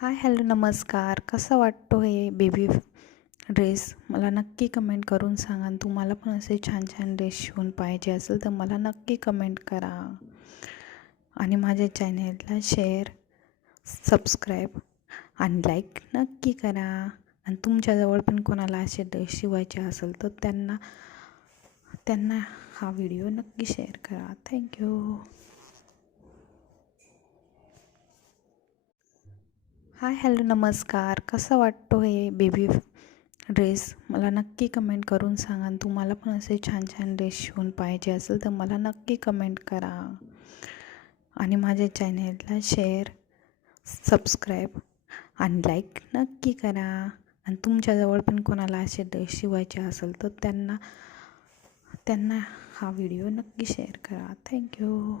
Hi hello नमस्कार. कसा वाटतो हे बेबी ड्रेस? मला नक्की कमेंट करून सांगा. आणि तुम्हाला पण असे छान छान ड्रेस शिवून पाहिजे असेल तर मला नक्की कमेंट करा. आणि माझ्या चॅनेलला शेअर, सबस्क्राईब आणि लाईक नक्की करा. आणि तुमच्याजवळ पण कोणाला असे ड्रेस शिवायचे असेल तर त्यांना हा व्हिडिओ नक्की शेअर करा. थँक्यू. हाय हॅलो नमस्कार. कसा वाटतो हे बेबी ड्रेस? मला नक्की कमेंट करून सांगा. आणि तुम्हाला पण असे छान छान ड्रेस शिवून पाहिजे असेल तर मला नक्की कमेंट करा. आणि माझ्या चॅनेलला शेअर, सबस्क्राईब आणि लाईक नक्की करा. आणि तुमच्याजवळ पण कोणाला असे ड्रेस शिवायचे असेल तर त्यांना हा व्हिडिओ नक्की शेअर करा. थँक्यू.